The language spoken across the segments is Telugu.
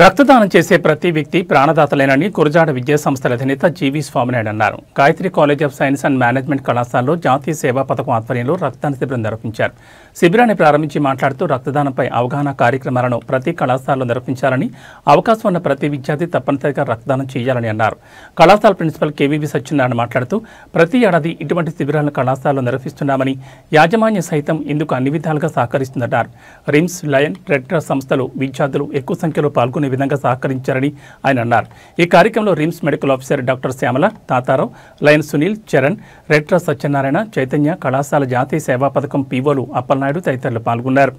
రక్తదానం చేసే ప్రతి వ్యక్తి ప్రాణదాతలేనని గురజాడ విద్యా సంస్థల అధినేత జీవి స్వామినాయుడు అన్నారు. Gayatri college of science and management కళాశాలలో జాతీయ సేవా పథకం ఆధ్వర్యంలో రక్తదాన శిబిరం నిర్వహించారు. శిబిరాన్ని ప్రారంభించి మాట్లాడుతూ రక్తదానంపై అవగాహన కార్యక్రమాలను ప్రతి కళాశాలలో నిర్వహించాలని, అవకాశం ఉన్న ప్రతి విద్యార్థి తప్పనిసరిగా రక్తదానం చేయాలని అన్నారు. కళాశాల ప్రిన్సిపల్ కేవీవి సత్యనారాయణ మాట్లాడుతూ ప్రతి ఏడాది ఇటువంటి శిబిరాలను కళాశాలలో నిర్వహిస్తున్నామని, యాజమాన్య సైతం ఇందుకు అన్ని విధాలుగా సహకరిస్తుందన్నారు. రిమ్స్, లయన్, రెడ్ క్రాస్ సంస్థలు విద్యార్థులు ఎక్కువ సంఖ్యలో పాల్గొనే విధంగా సహకరించారని ఆయన అన్నారు. ఈ కార్యక్రమంలో RIMS medical officer doctor Shyamala, Tatarao, lion Sunil, Charan, red cross Satyanarayana, Chaitanya, కళాశాల జాతీయ సేవా పథకం పీఓలు అప్పలనాయుడు తదితరులు పాల్గొన్నారు.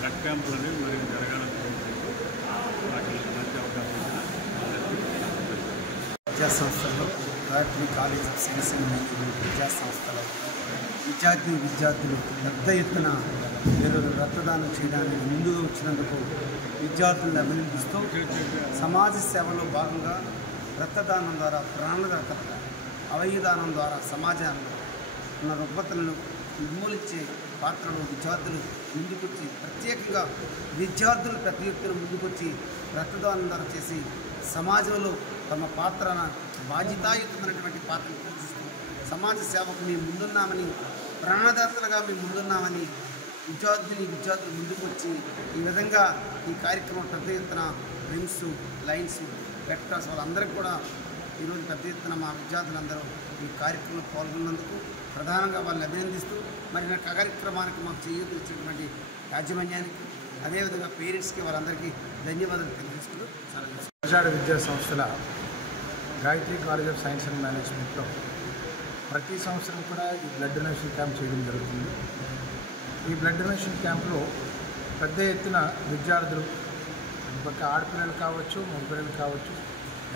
బ్లడ్ క్యాంపులు అనేవి మరి జరగాలని వాటి మంచి అవకాశం విద్యా సంస్థల్లో Gayatri college of science and management విద్యా సంస్థలో విద్యార్థులు పెద్ద ఎత్తున రక్తదానం చేయడానికి ముందుగా వచ్చినందుకు విద్యార్థులను అభినందిస్తూ సమాజ సేవలో భాగంగా రక్తదానం ద్వారా ప్రాణదాత, అవయదానం ద్వారా సమాజంలో ఉన్న రుగ్మతలను నిర్మూలించే పాత్రలో విద్యార్థులు ముందుకొచ్చి, ప్రత్యేకంగా విద్యార్థులు ప్రతి ఒక్కరు ముందుకొచ్చి రక్తదానం ద్వారా చేసి సమాజంలో తమ పాత్రన బాధ్యతాయుతమైనటువంటి పాత్రను పోషిస్తూ సమాజ సేవకు మేము ముందున్నామని, ప్రాణదాతలుగా మేము ముందున్నామని విద్యార్థులు ముందుకొచ్చి ఈ విధంగా ఈ కార్యక్రమం పెద్ద ఎత్తున రిమ్స్, లైన్స్, రెడ్ క్రాస్ వాళ్ళందరికీ కూడా ఈరోజు పెద్ద ఎత్తున మా విద్యార్థులందరూ ఈ కార్యక్రమంలో పాల్గొన్నందుకు ప్రధానంగా వాళ్ళని అభినందిస్తూ, మరి నా కార్యక్రమానికి మాకు చేయూతనిచ్చినటువంటి యాజమాన్యానికి, అదేవిధంగా పేరెంట్స్కి వాళ్ళందరికీ ధన్యవాదాలు తెలియజేస్తూ గురజాడ విద్యా సంస్థల Gayatri college of science and మేనేజ్మెంట్లో ప్రతి సంవత్సరం కూడా ఈ బ్లడ్ డొనేషన్ క్యాంప్ చేయడం జరుగుతుంది. ఈ బ్లడ్ డొనేషన్ క్యాంప్లో పెద్ద ఎత్తున విద్యార్థులు, పక్క ఆడపిల్లలు కావచ్చు, మగపిల్లలు కావచ్చు,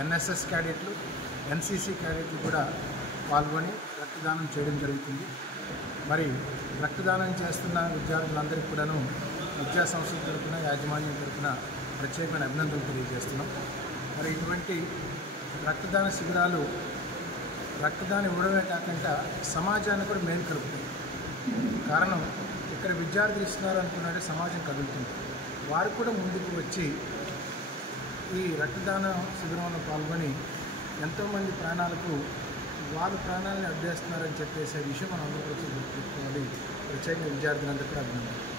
ఎన్ఎస్ఎస్ క్యాడెట్లు, ఎన్సీసీ క్యాడెట్లు కూడా పాల్గొని రక్తదానం చేయడం జరుగుతుంది. మరి రక్తదానం చేస్తున్న విద్యార్థులందరికీ కూడాను విద్యా సంస్థల తరఫున, యాజమాన్యం తరఫున ప్రత్యేకమైన అభినందనలు తెలియజేస్తున్నాం. మరి ఇటువంటి రక్తదాన శిబిరాలు రక్తదానం ఇవ్వడమే కాకుండా సమాజాన్ని కూడా మేలు కలుపుతాయి. కారణం, ఇక్కడ విద్యార్థులు ఇస్తున్నారు అనుకున్నాడే సమాజం కదులుతుంది. వారు కూడా ముందుకు వచ్చి ఈ రక్తదాన శిబిరంలో పాల్గొని ఎంతోమంది ప్రాణాలకు వారు ప్రాణాలను అడ్డేస్తున్నారని చెప్పేసే విషయం మనం అందరూ గుర్తుపెట్టుకోవాలి. ప్రత్యేకంగా విద్యార్థులందరూ కూడా అభినందనలు.